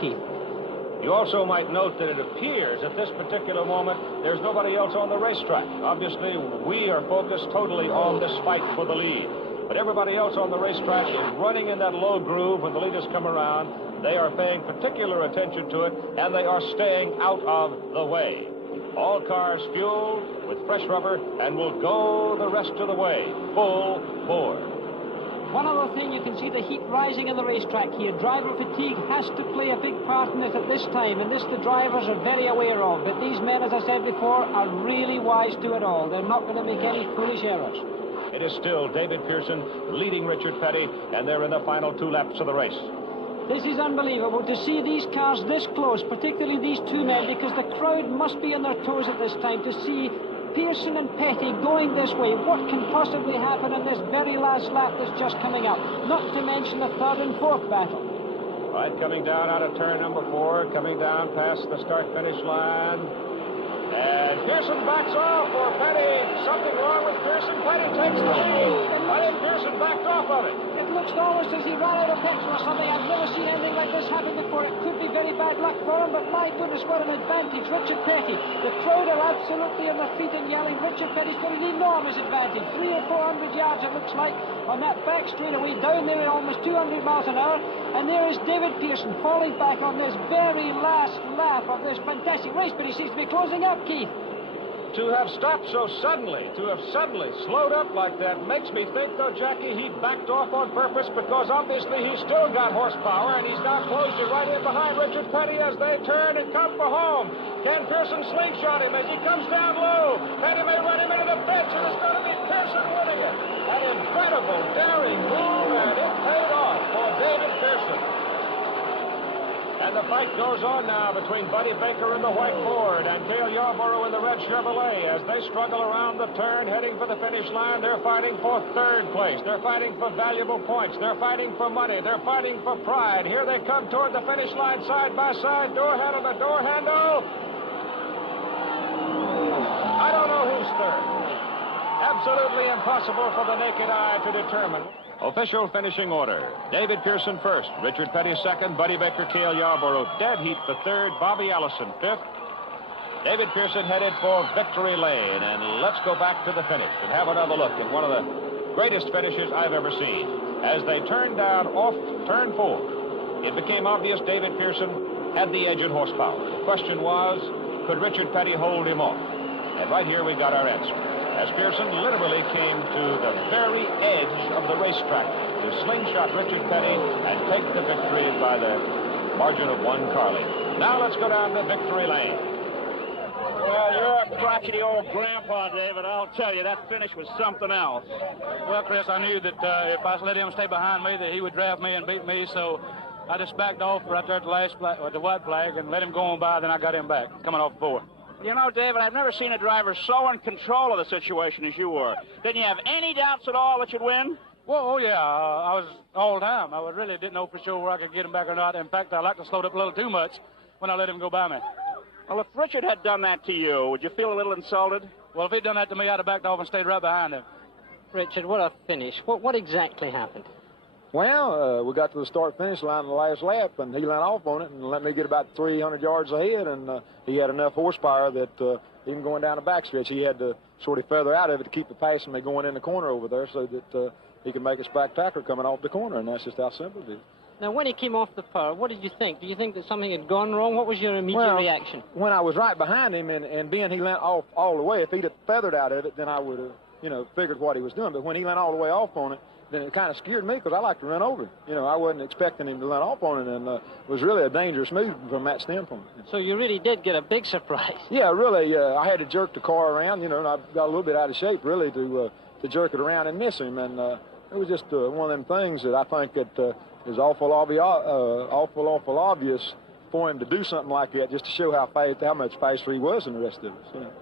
Keith. You also might note that it appears at this particular moment there's nobody else on the racetrack. Obviously, we are focused totally on this fight for the lead. But everybody else on the racetrack is running in that low groove when the leaders come around. They are paying particular attention to it, and they are staying out of the way. All cars fueled with fresh rubber and will go the rest of the way, full bore. One other thing, you can see the heat rising in the racetrack here. Driver fatigue has to play a big part in it at this time, and this the drivers are very aware of. But these men, as I said before, are really wise to it all. They're not going to make any foolish errors. It is still David Pearson leading Richard Petty, and they're in the final 2 laps of the race. This is unbelievable to see these cars this close, particularly these two men, because the crowd must be on their toes at this time to see Pearson and Petty going this way. What can possibly happen in this very last lap that's just coming up? Not to mention the 3rd and 4th battle. Right, coming down out of turn number 4, coming down past the start-finish line. And Pearson backs off for Petty. Something wrong with Pearson. Petty takes the lead. I think Pearson backed off of it. It looks almost as he ran out of petrol or something. I've never seen anything like this happen before. It could be very bad luck for him, but my goodness, what an advantage. Richard Petty. The crowd are absolutely on their feet and yelling. Richard Petty's got an enormous advantage. 300 or 400 yards, it looks like, on that back straightaway down there at almost 200 miles an hour. And there is David Pearson falling back on this very last lap of this fantastic race, but he seems to be closing up, Keith. To have stopped so suddenly, to have suddenly slowed up like that, makes me think, though, Jackie, he backed off on purpose because obviously he's still got horsepower, and he's now closed it right in behind Richard Petty as they turn and come for home. Can Pearson slingshot him as he comes down low? Petty may run him into the fence, and it's going to be Pearson winning it. An incredible, daring move, and it paid off for David Pearson. And the fight goes on now between Buddy Baker in the white Ford and Cale Yarborough in the red Chevrolet as they struggle around the turn heading for the finish line. They're fighting for 3rd place. They're fighting for valuable points. They're fighting for money. They're fighting for pride. Here they come toward the finish line side by side. Door handle to door handle. I don't know who's 3rd. Absolutely impossible for the naked eye to determine. Official finishing order. David Pearson 1st, Richard Petty 2nd, Buddy Baker, Cale Yarborough dead heat the 3rd, Bobby Allison 5th. David Pearson headed for victory lane, and let's go back to the finish and have another look at one of the greatest finishes I've ever seen. As they turned down off turn 4, it became obvious David Pearson had the edge in horsepower. The question was, could Richard Petty hold him off? And right here we got our answer, as Pearson literally came to the very edge of the racetrack to slingshot Richard Petty and take the victory by the margin of 1 car length. Now let's go down to victory lane. Well, you're a crotchety old grandpa, David. I'll tell you, that finish was something else. Well, Chris, I knew that if I let him stay behind me, that he would draft me and beat me, so I just backed off right there at the last flag, the white flag, and let him go on by, then I got him back, coming off the 4. You know, David, I've never seen a driver so in control of the situation as you were. Didn't you have any doubts at all that you'd win? Well, oh, yeah, I was all the time. I really didn't know for sure where I could get him back or not. In fact, I like to slow it up a little too much when I let him go by me. Well, if Richard had done that to you, would you feel a little insulted? Well, if he'd done that to me, I'd have backed off and stayed right behind him. Richard, what a finish. What exactly happened? Well, we got to the start-finish line in the last lap, and he ran off on it and let me get about 300 yards ahead, and he had enough horsepower that even going down the backstretch, he had to sort of feather out of it to keep it passing me going in the corner over there so that he could make a spectacular coming off the corner, and that's just how simple it is. Now, when he came off the car, what did you think? Do you think that something had gone wrong? What was your immediate reaction? When I was right behind him and being he went off all the way, if he'd have feathered out of it, then I would have, figured what he was doing. But when he went all the way off on it, then it kind of scared me because I like to run over him. I wasn't expecting him to run off on it, and it was really a dangerous move from that standpoint. So you really did get a big surprise. Yeah, really. I had to jerk the car around, and I got a little bit out of shape, really, to jerk it around and miss him. And it was just one of them things that I think that is awful obvious for him to do something like that just to show how much faster he was than the rest of us.